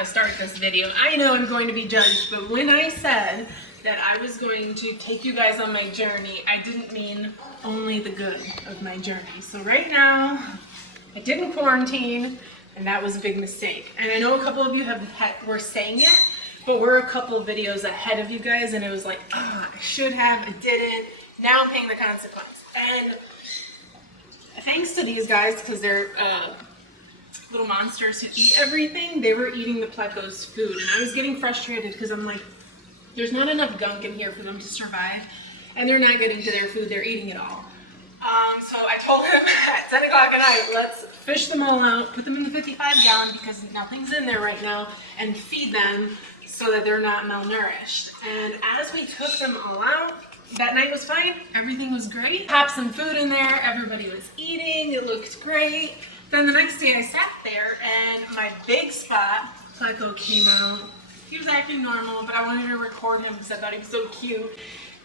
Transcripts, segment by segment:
to start this video. I know I'm going to be judged, but when I said that I was going to take you guys on my journey, I didn't mean only the good of my journey. So right now, I didn't quarantine, and that was a big mistake. And I know a couple of you were saying it, but we're a couple of videos ahead of you guys, and it was like, I should have, I didn't. Now I'm paying the consequence. And thanks to these guys, because they're little monsters who eat everything, they were eating the pleco's food. And I was getting frustrated because I'm like, there's not enough gunk in here for them to survive, and they're not getting to their food, they're eating it all. So I told him at 10 o'clock at night, let's fish them all out, put them in the 55-gallon because nothing's in there right now, and feed them so that they're not malnourished. And as we took them all out, that night was fine, everything was great. Popped some food in there, everybody was eating, it looked great. Then the next day I sat there and my big spot, pleco, came out. He was acting normal, but I wanted to record him because I thought he was so cute.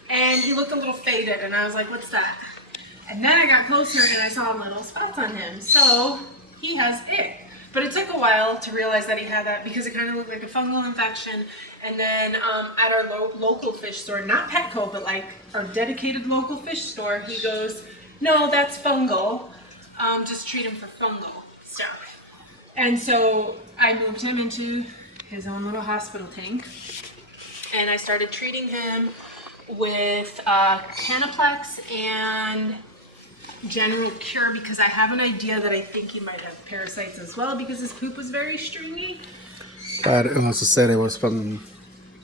And he looked a little faded, and I was like, what's that? And then I got closer and I saw little spots on him. So he has it. But it took a while to realize that he had that because it kind of looked like a fungal infection. And then at our local fish store, not Petco, but like our dedicated local fish store, he goes, no, that's fungal. Just treat him for fungal stuff. And so I moved him into his own little hospital tank, and I started treating him with Canaplex and General Cure because I have an idea that I think he might have parasites as well because his poop was very stringy. But it also said it was from...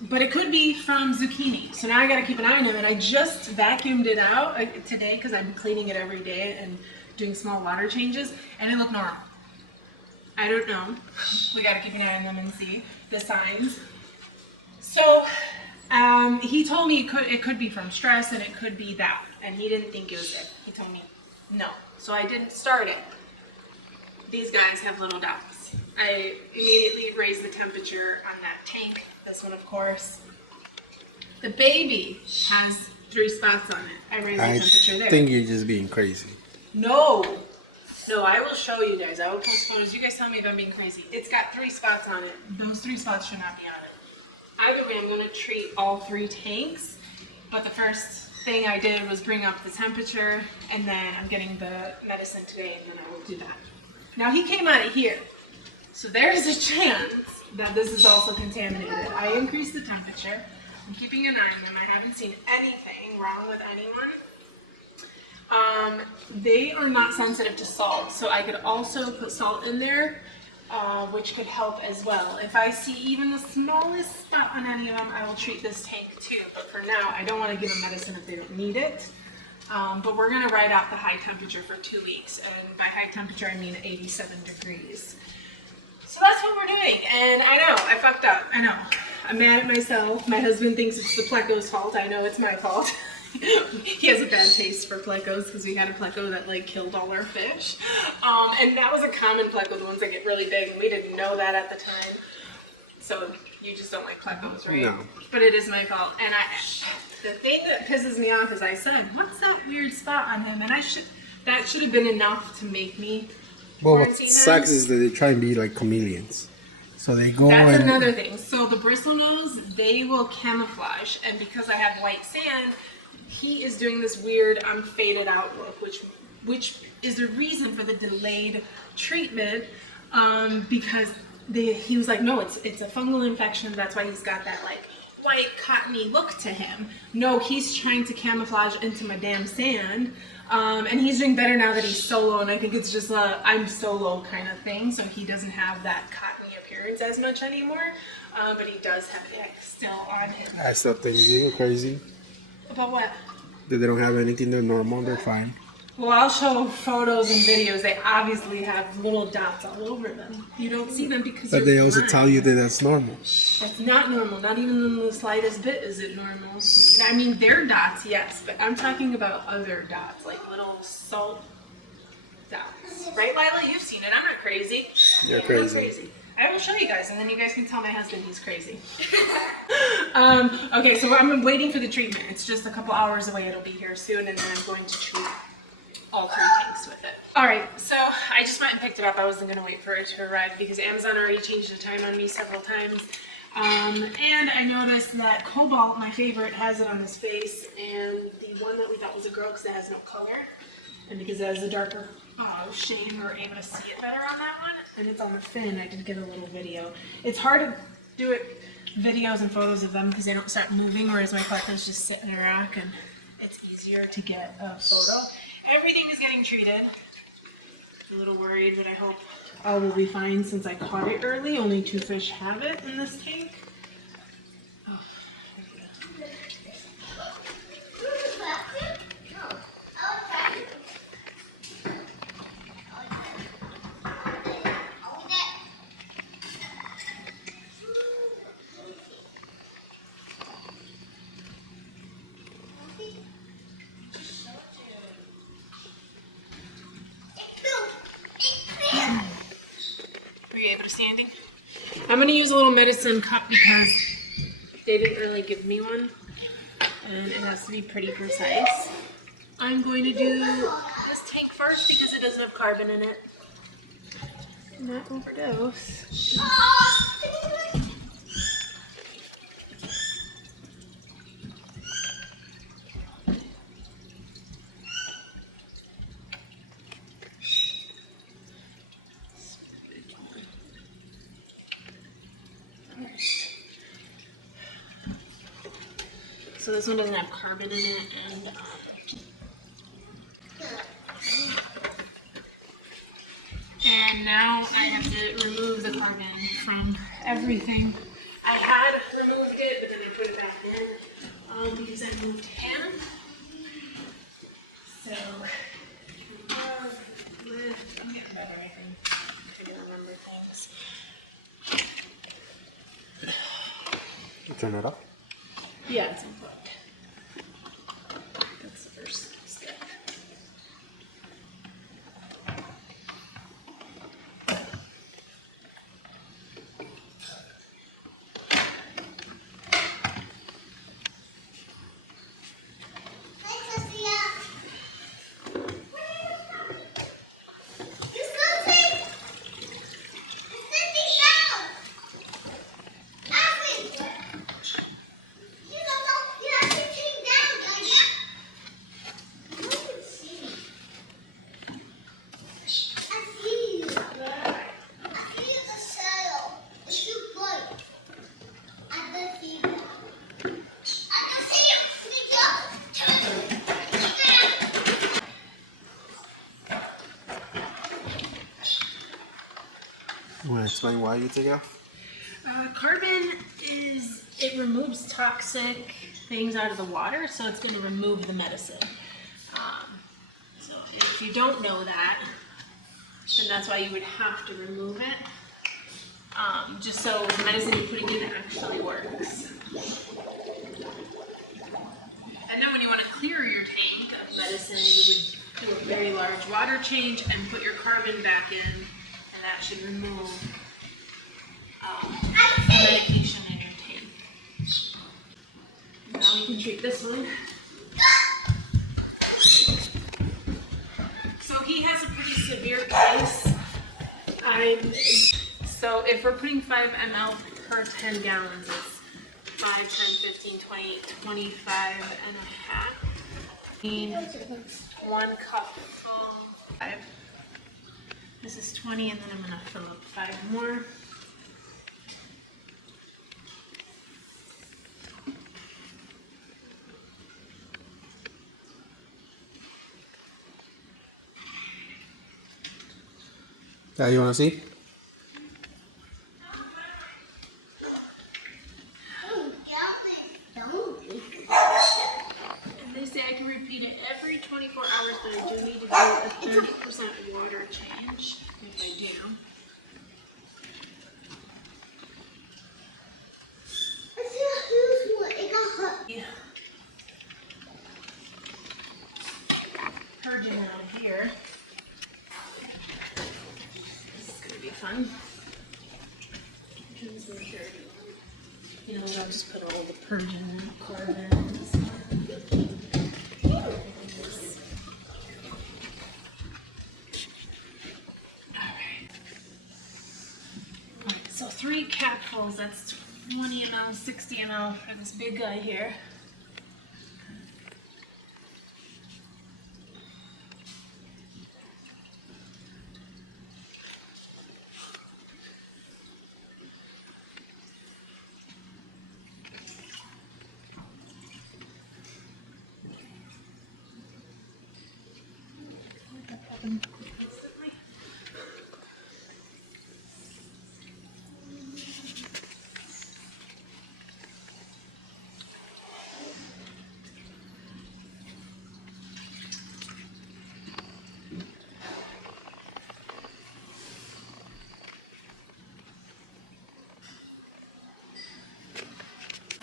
But it could be from zucchini. So now I got to keep an eye on him, and I just vacuumed it out today because I'm cleaning it every day and doing small water changes, and it looked normal. I don't know. We got to keep an eye on them and see the signs. So he told me it could be from stress and it could be that, and he didn't think it was it. He told me no. So I didn't start it. These guys have little dots. I immediately raised the temperature on that tank. This one, of course. The baby has 3 spots on it. I raised the temperature there. I think you're just being crazy. No, I will show you guys. I will post photos. You guys tell me if I'm being crazy. It's got 3 spots on it. Those 3 spots should not be on it. Either way, I'm going to treat all 3 tanks. But the first thing I did was bring up the temperature, and then I'm getting the medicine today, and then I will do that. Now he came out of here, so there's a chance that this is also contaminated. I increased the temperature. I'm keeping an eye on them. I haven't seen anything wrong with anyone. They are not sensitive to salt, so I could also put salt in there, which could help as well. If I see even the smallest spot on any of them, I will treat this tank too. But for now, I don't want to give them medicine if they don't need it. But we're going to ride out the high temperature for 2 weeks, and by high temperature, I mean 87 degrees. So that's what we're doing, and I know, I fucked up. I know. I'm mad at myself. My husband thinks it's the pleco's fault. I know it's my fault. He has a bad taste for plecos because we had a pleco that like killed all our fish. And that was a common pleco, the ones that get really big, and we didn't know that at the time. So you just don't like plecos, right? No. But it is my fault. And the thing that pisses me off is I said, what's that weird spot on him? And that should have been enough to make me Well, what sucks is that they try and be like chameleons. So they go That's another thing. So the bristlenose, they will camouflage. And because I have white sand, he is doing this weird, I'm faded out look, which is the reason for the delayed treatment, because he was like, no, it's a fungal infection. That's why he's got that like white cottony look to him. No, he's trying to camouflage into my damn sand. And he's doing better now that he's solo, and I think it's just a I'm solo kind of thing, so he doesn't have that cottony appearance as much anymore, but he does have the egg still on him. I still think you're crazy. About what? That they don't have anything, they're normal, they're fine. Well, I'll show photos and videos. They obviously have little dots all over them. You don't see them because But they also tell you that that's normal. That's not normal. Not even in the slightest bit is it normal. I mean, they're dots, yes, but I'm talking about other dots, like little salt dots. Right, Lila? You've seen it. I'm not crazy. You're crazy. I'm crazy. I will show you guys, and then you guys can tell my husband he's crazy. Okay, so I'm waiting for the treatment. It's just a couple hours away. It'll be here soon, and then I'm going to treat all 3 tanks with it. All right, so I just went and picked it up. I wasn't gonna wait for it to arrive because Amazon already changed the time on me several times. And I noticed that Cobalt, my favorite, has it on his face, and the one that we thought was a girl because it has no color, and because it has a darker shade, we were able to see it better on that one, and it's on the fin. I did get a little video. It's hard to do it, videos and photos of them because they don't start moving, whereas my collections just sit in a rack, and it's easier to get a photo. Everything is getting treated. A little worried, but I hope all will be fine since I caught it early. Only 2 fish have it in this tank. Oh, were you able to see anything? I'm going to use a little medicine cup because they didn't really give me one, and it has to be pretty precise. I'm going to do this tank first because it doesn't have carbon in it. Not overdose. So this one doesn't have carbon in it, and now I have to remove the carbon from everything. I had removed it, but then I put it back in because I moved him. So I'm getting better, I think. I can remember things. You turn it off? Yeah, it's unplugged. That's the first step. You want to explain why you take it off? Carbon it removes toxic things out of the water, so it's going to remove the medicine. So if you don't know that, then that's why you would have to remove it, just so the medicine you're putting in actually works. And then when you want to clear your tank of medicine, you would do a very large water change and put your carbon back in, and that should remove medication in your tank. Now we can treat this one. So he has a pretty severe case. So if we're putting 5 ml per 10 gallons, it's 5, 10, 15, 20, 25 and a half. 1 cup full. 5. This is 20, and then I'm gonna fill up 5 more. Yeah, you want to see? And they say I can repeat it every 24 hours, but I do need to do a 30% water change if I do. Yeah. Purging out of here. This is gonna be fun. You know what? I'll just put all the purging and carbon. 40 capfuls. That's 20 ml, 60 ml for this big guy here.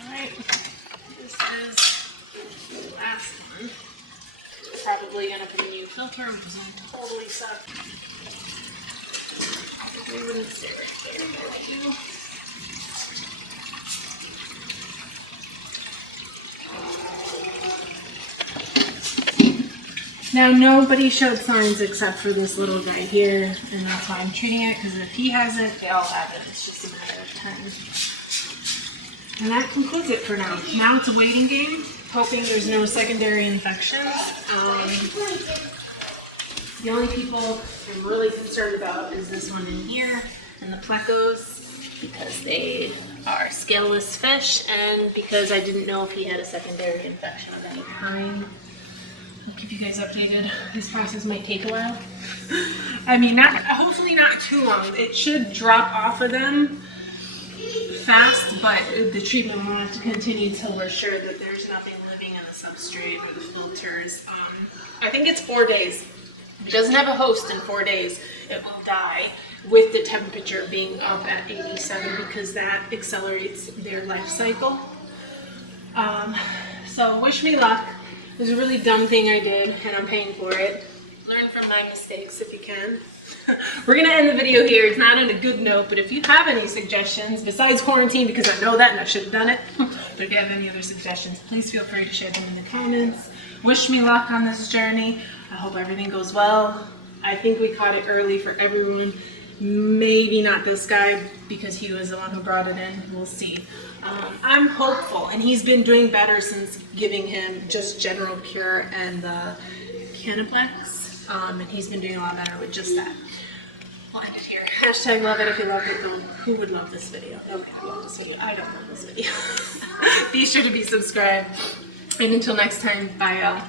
Alright, this is the last one. Probably gonna put a new filter, which is gonna totally suck. We wouldn't sit right there, but I do. Now nobody showed signs except for this little guy here, and that's why I'm treating it, because if he has it, they all have it. It's just a matter of time. And that concludes it for now. Now it's a waiting game, hoping there's no secondary infections. The only people I'm really concerned about is this one in here and the plecos, because they are scaleless fish, and because I didn't know if he had a secondary infection of any kind. I'll keep you guys updated. This process might take a while. I mean, hopefully not too long. It should drop off of them fast, but the treatment will have to continue until we're sure that there's nothing living in the substrate or the filters. I think it's 4 days. If it doesn't have a host in 4 days, it will die with the temperature being up at 87, because that accelerates their life cycle. So wish me luck. It was a really dumb thing I did, and I'm paying for it. Learn from my mistakes if you can. We're going to end the video here. It's not on a good note, but if you have any suggestions, besides quarantine, because I know that and I should have done it, but if you have any other suggestions, please feel free to share them in the comments. Wish me luck on this journey. I hope everything goes well. I think we caught it early for everyone. Maybe not this guy, because he was the one who brought it in. We'll see. I'm hopeful, and he's been doing better since giving him just general cure and the Canaplex, and he's been doing a lot better with just that. I'll end it here. Hashtag love it if you loved it. Though. Who would love this video? Okay, I love this video. I don't love this video. Be sure to be subscribed. And until next time, bye y'all.